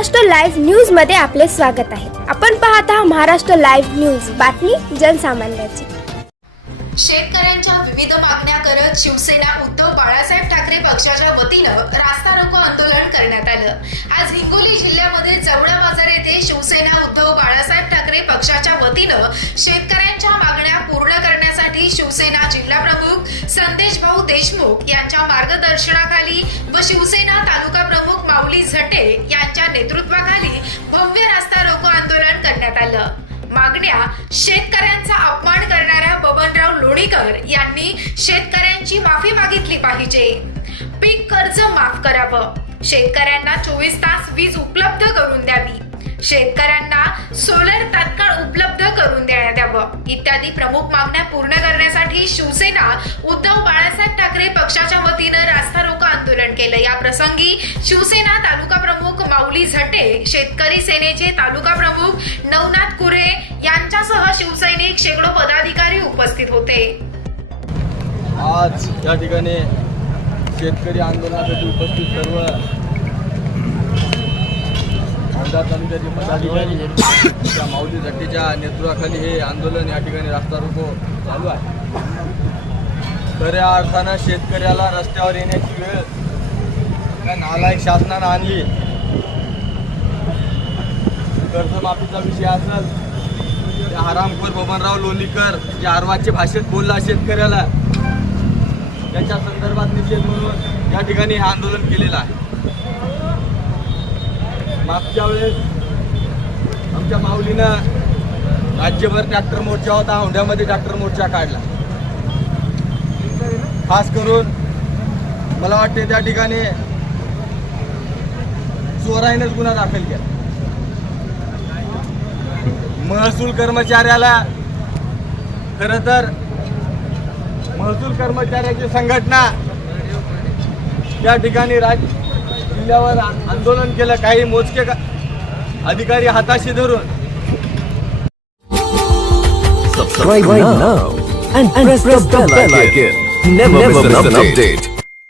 Maharashtra live न्यूजमध्ये आपले स्वागत आहे. आपण पाहत आहात महाराष्ट्र लाईव्ह न्यूज. बातमी जनसामान्याची. शेतकऱ्यांच्या विविध मागण्या करत शिवसेना उद्धव बाळासाहेब ठाकरे पक्षाच्या वतीनं रास्ता रोको आंदोलन करण्यात आलं. आज हिंगोली जिल्ह्यामध्ये जवळा बाजार येथे शिवसेना उद्धव बाळासाहेब ठाकरे पक्षाच्या वतीनं शेतकऱ्यांच्या मागण्या पूर्ण करण्यासाठी शिवसेना जिल्हा प्रमुख संदेश भाऊ देशमुख यांच्या मार्गदर्शनाखाली व शिवसेना तालुका प्रमुख माऊली झटे यांच्या नेतृत्वाखाली भव्य रास्ता रोको आंदोलन करण्यात आलं. मागण्या शेतकऱ्यांचा अपमान करणाऱ्या बबनराव लोणीकर यांनी शेतकऱ्यांची माफी मागितली पाहिजे. पीक कर्ज माफ करावं. शेतकऱ्यांना चोवीस तास वीज उपलब्ध करून द्यावी. शेतकऱ्यांना सोलर तात्काळ उपलब्ध करून देण्यात यावं. इत्यादी प्रमुख मागण्या पूर्ण करण्यासाठी शिवसेना उद्धव बाळासाहेब ठाकरे पक्ष प्रसंगी शिवसेना तालुका प्रमुख माऊली झटे शेतकरी सेनेचे तालुका प्रमुख नवनाथ कुरे यांच्यासह शिवसैनिक शेकडो पदाधिकारी उपस्थित होते. आज या ठिकाणी शेतकरी आंदोलनासाठी उपस्थित सर्व आमदार तालुक्याचे पदाधिकारी त्या माऊली झट्टेच्या नेतृत्वाखाली हे आंदोलन या ठिकाणी रास्ता रोको चालू आहे. खऱ्या अर्थानं शेतकऱ्याला रस्त्यावर येण्याची वेळ काय नालायक शासनानं आणली. कर्जमाफीचा विषय असेल ते हरामखोर बबनराव लोलीकर जे आरवाच्या भाषेत बोलला शेतकऱ्याला त्याच्या संदर्भात निषेध म्हणून या ठिकाणी हे आंदोलन केलेलं आहे. मागच्या वेळेस आमच्या माऊलीनं राज्यभर ट्रॅक्टर मोर्चा होता औंढ्यामध्ये ट्रॅक्टर मोर्चा काढला. खास करून मला वाटते त्या ठिकाणी चोराईनेच गुन्हा दाखल केला महसूल कर्मचाऱ्याला खर तर महसूल कर्मचाऱ्याची संघटना त्या ठिकाणी राज जिल्ह्यावर आंदोलन केलं काही मोजके का- अधिकारी हाताशी धरून subscribe now and, press, the bell icon. Never, miss an update.